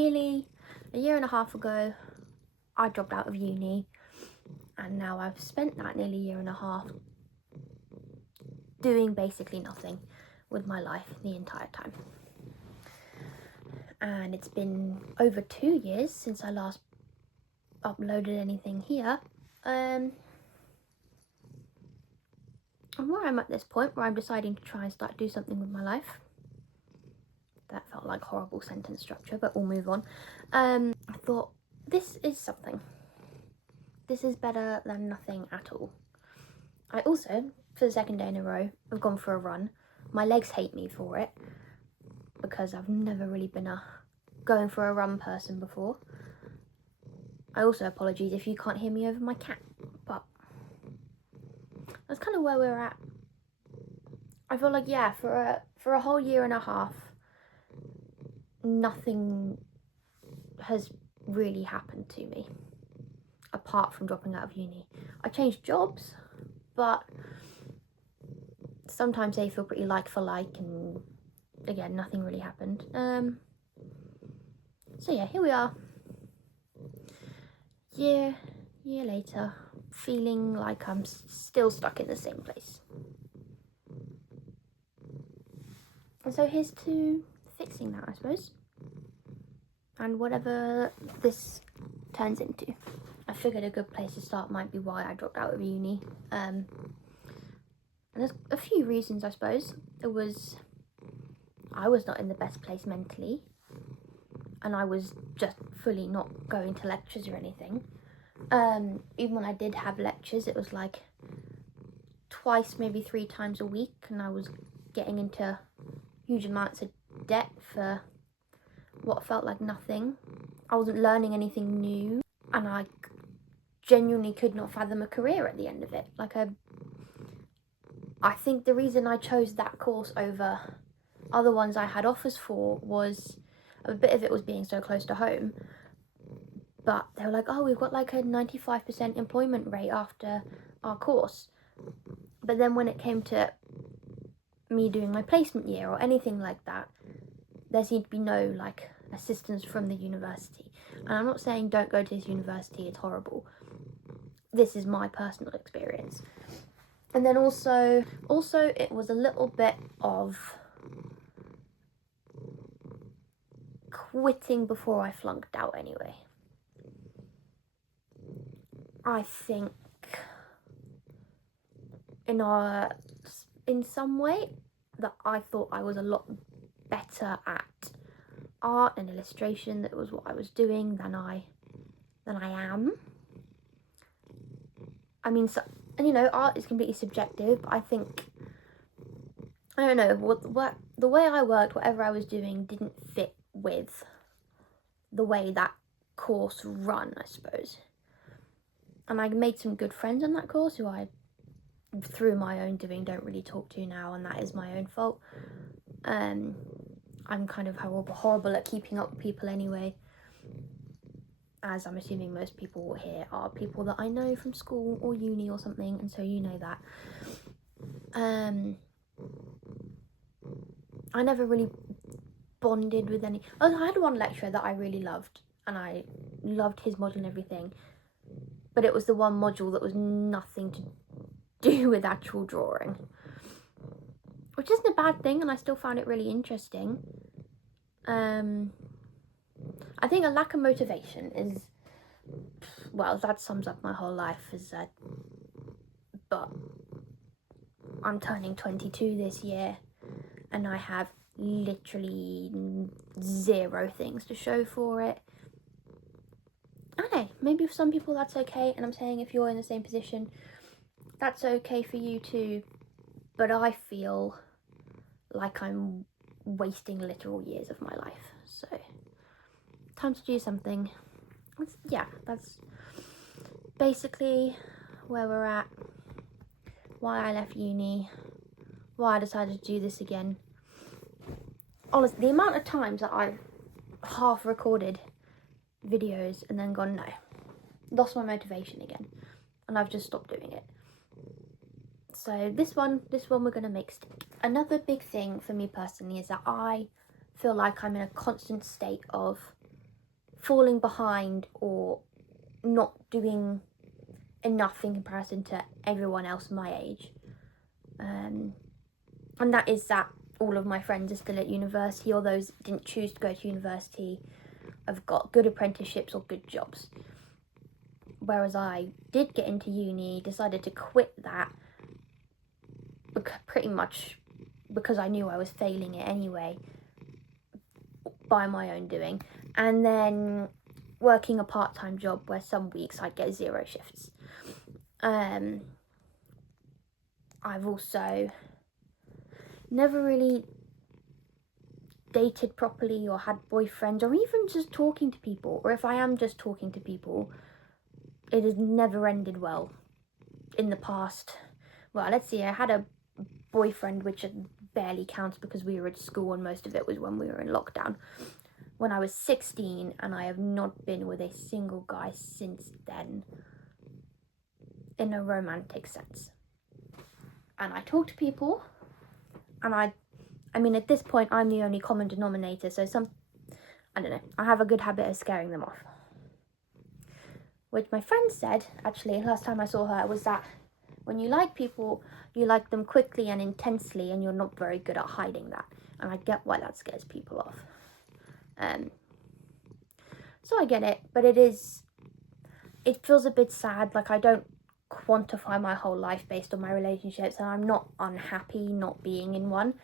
nearly a year and a half ago, I dropped out of uni, and now I've spent that nearly a year and a half doing basically nothing with my life the entire time. And it's been over 2 years since I last uploaded anything here. And where I'm at this point where I'm deciding to try and do something with my life. That felt like horrible sentence structure, but we'll move on. I thought, this is something. This is better than nothing at all. I also, for the second day in a row, have gone for a run. My legs hate me for it, because I've never really been a going for a run person before. I also apologize if you can't hear me over my cat, but that's kind of where we're at. I feel like, yeah, for a whole year and a half, nothing has really happened to me apart from dropping out of uni. I changed jobs, but sometimes they feel pretty like for like, and again, nothing really happened. So yeah, here we are, year later, feeling like I'm still stuck in the same place. And so here's to fixing that, I suppose, and whatever this turns into. I figured a good place to start might be why I dropped out of uni. And there's a few reasons, I suppose. I was not in the best place mentally, and I was just fully not going to lectures or anything. Even when I did have lectures, it was like twice, maybe 3 times a week, and I was getting into huge amounts of debt for what felt like nothing. I wasn't learning anything new, and I genuinely could not fathom a career at the end of it. Like, I think the reason I chose that course over other ones I had offers for was, a bit of it was being so close to home, but they were like, oh, we've got like a 95% employment rate after our course. But then when it came to me doing my placement year or anything like that, there seemed to be no like assistance from the university. And I'm not saying don't go to this university, it's horrible. This is my personal experience. And then also it was a little bit of quitting before I flunked out anyway. I think in some way that I thought I was a lot better at art and illustration, that was what I was doing, than I am. I mean, so, and you know, art is completely subjective, but I think, I don't know, what the way I worked, whatever I was doing, didn't fit with the way that course run, I suppose. And I made some good friends on that course who I, through my own doing, don't really talk to now, and that is my own fault. I'm kind of horrible at keeping up with people anyway, as I'm assuming most people here are people that I know from school or uni or something, and so you know that. I never really bonded with any. I had one lecturer that I really loved, and I loved his module and everything, but it was the one module that was nothing to do with actual drawing, which isn't a bad thing, and I still found it really interesting. I think a lack of motivation is, well, that sums up my whole life, but I'm turning 22 this year, and I have literally 0 things to show for it. I don't know, maybe for some people that's okay, and I'm saying if you're in the same position, that's okay for you too, but I feel like I'm wasting literal years of my life, so time to do something. That's basically where we're at, why I left uni, why I decided to do this again. Honestly, the amount of times that I've half recorded videos and then gone, no, lost my motivation again, and I've just stopped doing it. So this one we're gonna make stick. Another big thing for me personally is that I feel like I'm in a constant state of falling behind or not doing enough in comparison to everyone else my age. And that is that all of my friends are still at university, or those that didn't choose to go to university have got good apprenticeships or good jobs. Whereas I did get into uni, decided to quit that pretty much because I knew I was failing it anyway by my own doing, and then working a part-time job where some weeks I'd get 0 shifts. I've also never really dated properly or had boyfriends or even just talking to people, or if I am just talking to people, it has never ended well in the past. Well, let's see, I had a boyfriend, which barely counts because we were at school and most of it was when we were in lockdown, when I was 16, and I have not been with a single guy since then in a romantic sense. And I talk to people, and I mean, at this point, I'm the only common denominator, so I don't know, I have a good habit of scaring them off. Which my friend said, actually, last time I saw her, was that when you like people, you like them quickly and intensely, and you're not very good at hiding that. And I get why that scares people off. So I get it, but it feels a bit sad. Like, I don't quantify my whole life based on my relationships, and I'm not unhappy not being in one,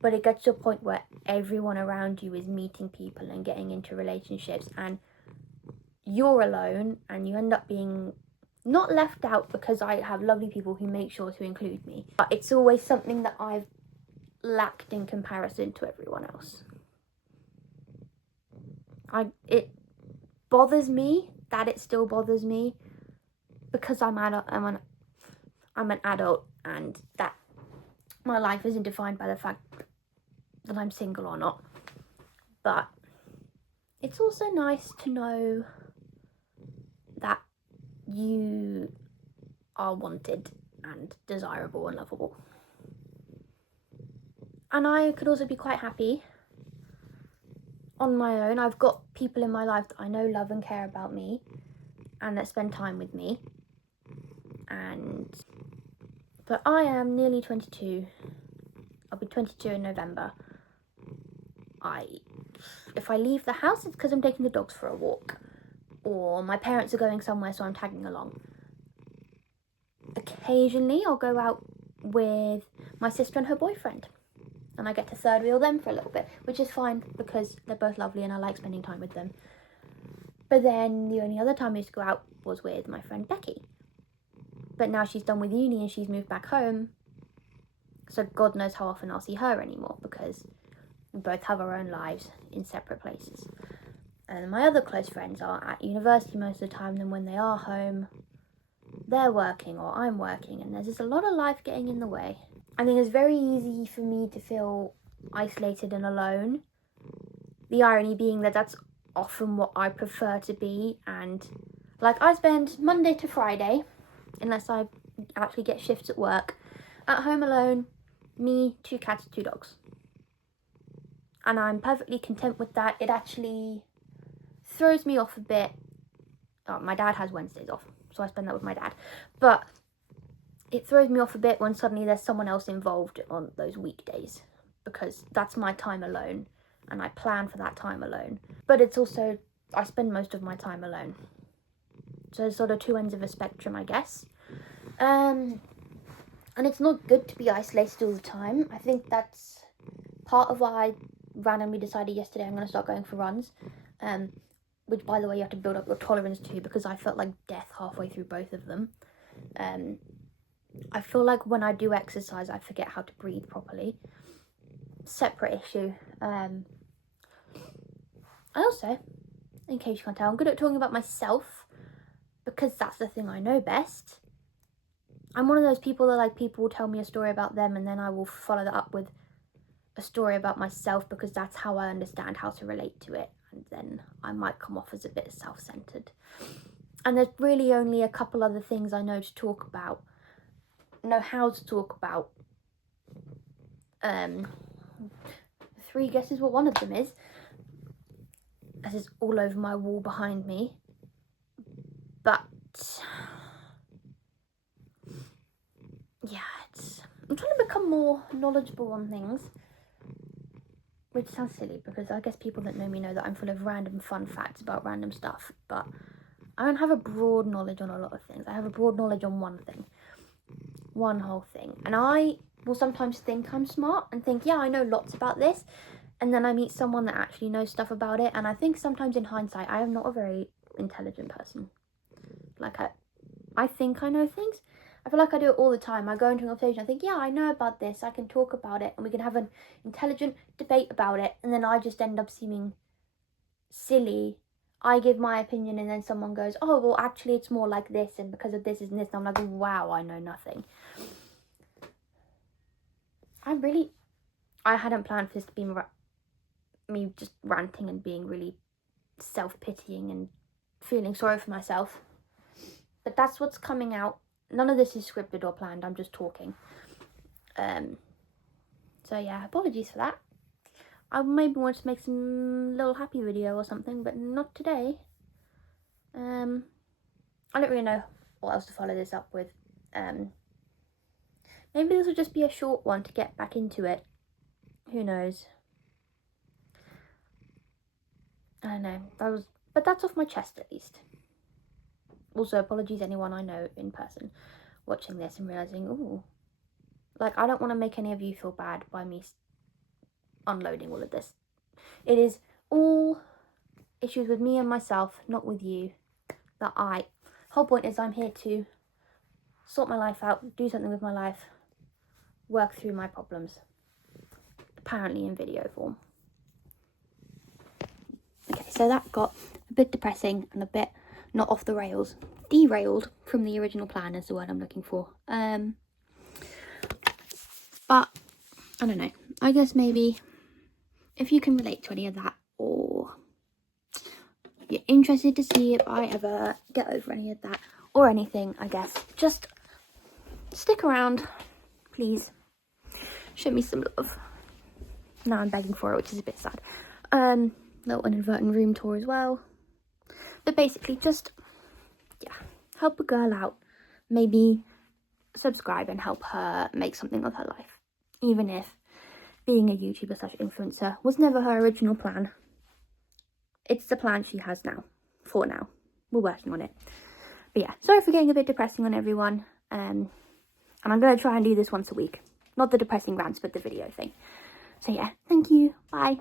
but it gets to a point where everyone around you is meeting people and getting into relationships, and you're alone, and you end up being not left out, because I have lovely people who make sure to include me, but it's always something that I've lacked in comparison to everyone else. It bothers me that it still bothers me, because I'm an adult, and that my life isn't defined by the fact that I'm single or not. But it's also nice to know that you are wanted and desirable and lovable. And I could also be quite happy on my own. I've got people in my life that I know love and care about me and that spend time with me. But I am nearly 22. I'll be 22 in November. If I leave the house, it's because I'm taking the dogs for a walk, or my parents are going somewhere, so I'm tagging along. Occasionally I'll go out with my sister and her boyfriend, and I get to third wheel them for a little bit, which is fine because they're both lovely and I like spending time with them. But then the only other time I used to go out was with my friend Becky. But now she's done with uni and she's moved back home, so God knows how often I'll see her anymore, because we both have our own lives in separate places. And my other close friends are at university most of the time, then when they are home, they're working or I'm working, and there's just a lot of life getting in the way. I think it's very easy for me to feel isolated and alone. The irony being that that's often what I prefer to be, and like, I spend Monday to Friday, unless I actually get shifts at work, at home alone, me, 2 cats, 2 dogs. And I'm perfectly content with that. It actually throws me off a bit. Oh, my dad has Wednesdays off, so I spend that with my dad. But it throws me off a bit when suddenly there's someone else involved on those weekdays, because that's my time alone, and I plan for that time alone. But it's also, I spend most of my time alone. So sort of 2 ends of a spectrum, I guess. And it's not good to be isolated all the time. I think that's part of why I randomly decided yesterday I'm going to start going for runs. Which, by the way, you have to build up your tolerance to, because I felt like death halfway through both of them. I feel like when I do exercise, I forget how to breathe properly. Separate issue. I also, in case you can't tell, I'm good at talking about myself, because that's the thing I know best. I'm one of those people that, like, people will tell me a story about them, and then I will follow that up with a story about myself, because that's how I understand how to relate to it. And then I might come off as a bit self-centered. And there's really only a couple other things I know to talk about, know how to talk about. 3 guesses what one of them is. as it's all over my wall behind me. But yeah, I'm trying to become more knowledgeable on things, which sounds silly because I guess people that know me know that I'm full of random fun facts about random stuff, but I don't have a broad knowledge on a lot of things. I have a broad knowledge on one thing, one whole thing, and I will sometimes think I'm smart and think, yeah, I know lots about this, and then I meet someone that actually knows stuff about it, and I think sometimes in hindsight I am not a very intelligent person. Like, I think I know things. I feel like I do it all the time. I go into an conversation, I think, yeah, I know about this, I can talk about it, and we can have an intelligent debate about it, and then I just end up seeming silly. I give my opinion, and then someone goes, oh, well, actually, it's more like this, and because of this and this, and I'm like, wow, I know nothing. I hadn't planned for this to be me just ranting and being really self-pitying and feeling sorry for myself. But that's what's coming out. None of this is scripted or planned. I'm just talking. So yeah, apologies for that. I maybe want to make some little happy video or something, but not today. I don't really know what else to follow this up with. Maybe this will just be a short one to get back into it. Who knows? I don't know. But that's off my chest at least. Also, apologies anyone I know in person watching this and realising, ooh, like, I don't want to make any of you feel bad by me unloading all of this. It is all issues with me and myself, not with you. Whole point is I'm here to sort my life out, do something with my life, work through my problems, apparently in video form. Okay, so that got a bit depressing and a bit not off the rails, derailed from the original plan is the word I'm looking for. But I don't know, I guess maybe if you can relate to any of that, or you're interested to see if I ever get over any of that or anything, I guess just stick around, please. Show me some love. Now I'm begging for it, which is a bit sad. Little inadvertent room tour as well. But basically just, yeah, help a girl out. Maybe subscribe and help her make something of her life. Even if being a YouTuber / influencer was never her original plan. It's the plan she has now. For now. We're working on it. But yeah, sorry for getting a bit depressing on everyone. And I'm going to try and do this once a week. Not the depressing rants, but the video thing. So yeah, thank you. Bye.